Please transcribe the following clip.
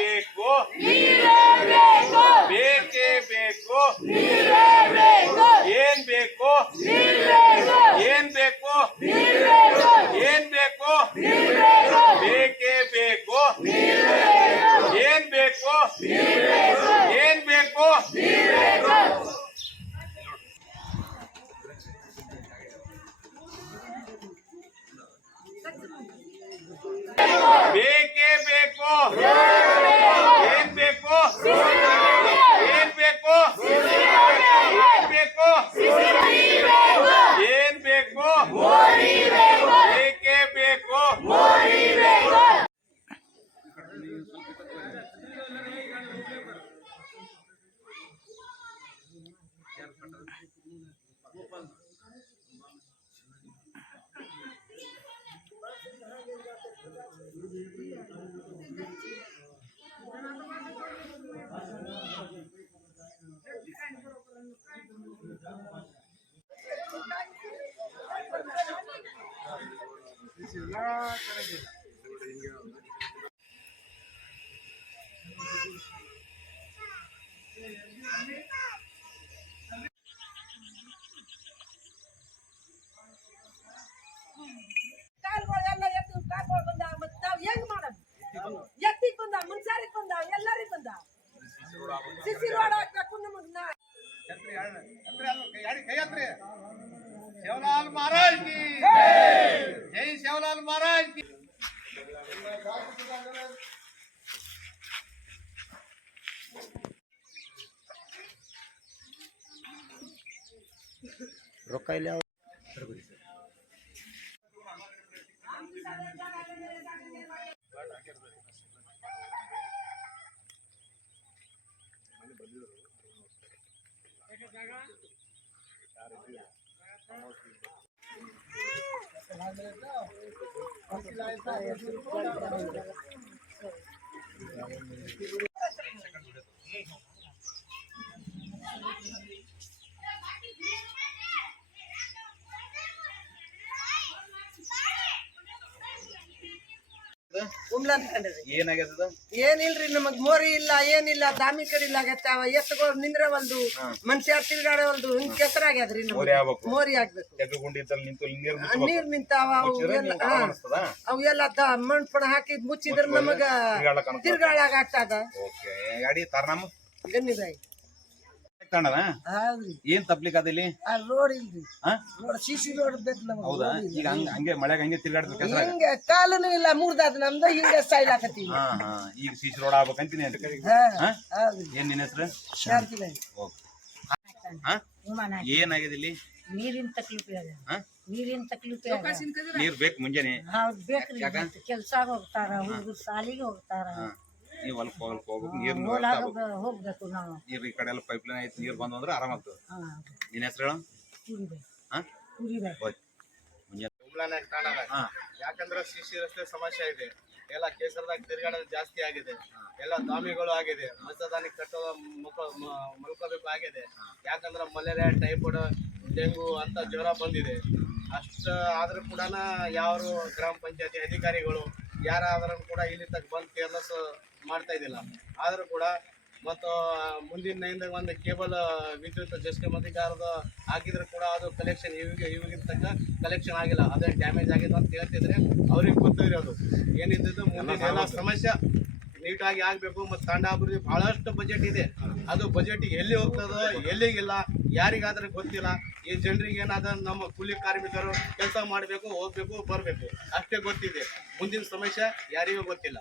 ಬೇಕು ಬೇಕೇ ಬೇಕು ಏನ್ ಬೇಕು ಏನ್ ಬೇಕು ಏನ್ ಬೇಕು ಬೇಕೇ ಬೇಕು ಏನ್ ಬೇಕು ಏನ್ ಬೇಕು ಬೇಕೇ ಬೇಕು ಏನ್ ಬೇಕು ಏನ್ ಬೇಕು ಏನ್ ಬೇಕು ಏನ್ ಬೇಕು ಬೇಕೇ ಬೇಕು ಕಾಲ್ಗಳೆಲ್ಲ ಎತ್ತು ಕಾಲ್ಗಳು ಬಂದಾವ ಮತ್ತೆ ನಾವು ಹೆಂಗ್ ಮಾಡೋದು ಎತ್ತಿಗೆ ಬಂದಾವ ಮುನ್ಸಾರಿಗೆ ಬಂದಾವ ಎಲ್ಲರಿಗೆ ಬಂದಾವ ಸಿಸಿ ರೋಡ್ ಹಾಕ್ಬೇಕು ನಮಗ್ सेवलाल महाराज की जय सेवलाल महाराज की रोकायला ಏನಾಗ್ಯದ ಏನಿಲ್ರಿ ನಮಗ್ ಮೋರಿ ಇಲ್ಲ ಏನಿಲ್ಲ ದಾಮಿ ಕಡೆ ಇಲ್ಲ ಆಗತ್ತಾವ ಎತ್ತುಗಳು ನಿಂದ್ರವಲ್ದು ಮನುಷ್ಯ ತಿರ್ಗಾಡವಲ್ದು ಹಿಂಗ್ ಕೆಸರಾಗ್ಯದ್ರಿ ಮೋರಿ ಆಗ್ಬೇಕು ನೀರ್ ನಿಂತಾವ ಅವೆಲ್ಲ ಮಣ್ ಪಣ ಹಾಕಿ ಮುಚ್ಚಿದ್ರ ನಮಗ ತಿರ್ಗಾಳಾಗ ಆಗ್ತದ ಗನ್ನಿಬಾಯಿ ಹೌದ್ರಿ ಏನ್ ತಪ್ಲಿಕ್ ಅದಿಲ್ಲಿ ಆ ರೋಡ್ ಇಲ್ರಿ ರೋಡ್ ಸಿಸಿ ರೋಡ್ ಬೇಕು ನಮಗ ಹೌದಾ ಈಗ ಹಂಗೆ ಮಳೆಗೆ ಹಂಗೆ ತಿರ್ಗಾಡ್ಬೇಕು ಹಿಂಗ ಕಾಲನು ಇಲ್ಲ ಮುರ್ದಾದ ನಮ್ದು ಹಿಂಗ ಸ್ಟೈಲ್ ಹಾಕತ್ತೀವಿ ಈಗ ಸಿಸಿ ರೋಡ್ ಆಗ್ಬೇಕಂತೀನಿ ಹೌದ್ರಿ ಏನ್ ನಿನ್ನ ಹೆಸರು ಶಾಂತಿಬಾಯಿ ಏನಾಗಿದೆ ಇಲ್ಲಿ ನೀರಿನ ತಕ್ಲೀಫ್ ನೀರಿನ ತಕ್ಲೀಫ್ ನೀರ್ ಬೇಕು ಮುಂಜಾನೆ ಹೌದ್ ಬೇಕ್ರಿ ಕೆಲ್ಸಾಗ ಹೋಗ್ತಾರ ಹುಡುಗರು ಸಾಲಿಗೆ ಹೋಗ್ತಾರ ನೀವು ಹೊಲಕ್ ಹೋಗ್ಬೇಕು ನೀರ್ ಹೋಗ್ಬೇಕು ನಾವು ನೀರ್ ಈ ಕಡೆ ಎಲ್ಲ ಪೈಪ್ ಲೈನ್ ಐತಿ ನೀರ್ ಬಂದು ಅಂದ್ರೆ ಆರಾಮಾಗ್ತದೆ ನಿನ್ನ ಹೆಸರು ಹೇಳು ಯಾಕಂದ್ರೆ ಸಿಸಿ ರಸ್ತೆ ಸಮಸ್ಯೆ ಇದೆ ಎಲ್ಲ ಕೇಸರದಾಗ ತಿರುಗಾಡೋದು ಜಾಸ್ತಿ ಆಗಿದೆ ಎಲ್ಲ ದಾಮಿಗಳು ಆಗಿದೆ ಮತದಾನಿಗೆ ಕಟ್ಟೋ ಮಲ್ಕೋಬೇಕು ಆಗಿದೆ ಯಾಕಂದ್ರೆ ಮಲೇರಿಯಾ ಟೈಫಾಯ್ಡ್ ಡೆಂಗು ಅಂತ ಜ್ವರ ಬಂದಿದೆ ಅಷ್ಟು ಆದ್ರೂ ಕೂಡ ಯಾರು ಗ್ರಾಮ ಪಂಚಾಯತಿ ಅಧಿಕಾರಿಗಳು ಯಾರಾದ್ರೂ ಕೂಡ ಇಲ್ಲಿ ತಕ್ಕ ಬಂದು ಕೇರ್ಲೆಸ್ ಮಾಡ್ತಾ ಇದ್ದಿಲ್ಲ ಆದರೂ ಕೂಡ ಮತ್ತು ಮುಂದಿನ ಒಂದು ಕೇಬಲ್ ವಿದ್ಯುತ್ ಜಸ್ಟಿಮ್ ಅಧಿಕಾರದ ಹಾಕಿದ್ರು ಕೂಡ ಅದು ಕಲೆಕ್ಷನ್ ಇವಾಗ ತಕ್ಕ ಕಲೆಕ್ಷನ್ ಆಗಿಲ್ಲ ಅದೇ ಡ್ಯಾಮೇಜ್ ಆಗಿದೆ ಅಂತ ಹೇಳ್ತಿದ್ರೆ ಅವ್ರಿಗೆ ಗೊತ್ತಿರೋದು ಅದು ಏನಿದ್ದು ಮುಂದಿನ ಎಲ್ಲ ಸಮಸ್ಯೆ ನೀಟಾಗಿ ಆಗಬೇಕು ಮತ್ತು ತಾಂಡ ಅಭಿವೃದ್ಧಿ ಭಾಳಷ್ಟು ಬಜೆಟ್ ಇದೆ ಅದು ಬಜೆಟಿಗೆ ಎಲ್ಲಿ ಹೋಗ್ತದೋ ಎಲ್ಲಿಗಿಲ್ಲ ಯಾರಿಗಾದ್ರೆ ಗೊತ್ತಿಲ್ಲ ಈ ಜನರಿಗೆ ಏನಾದ ನಮ್ಮ ಕೂಲಿ ಕಾರ್ಮಿಕರು ಕೆಲಸ ಮಾಡಬೇಕು ಹೋಗ್ಬೇಕು ಬರಬೇಕು ಅಷ್ಟೇ ಗೊತ್ತಿದೆ ಮುಂದಿನ ಸಮಸ್ಯೆ ಯಾರಿಗೂ ಗೊತ್ತಿಲ್ಲ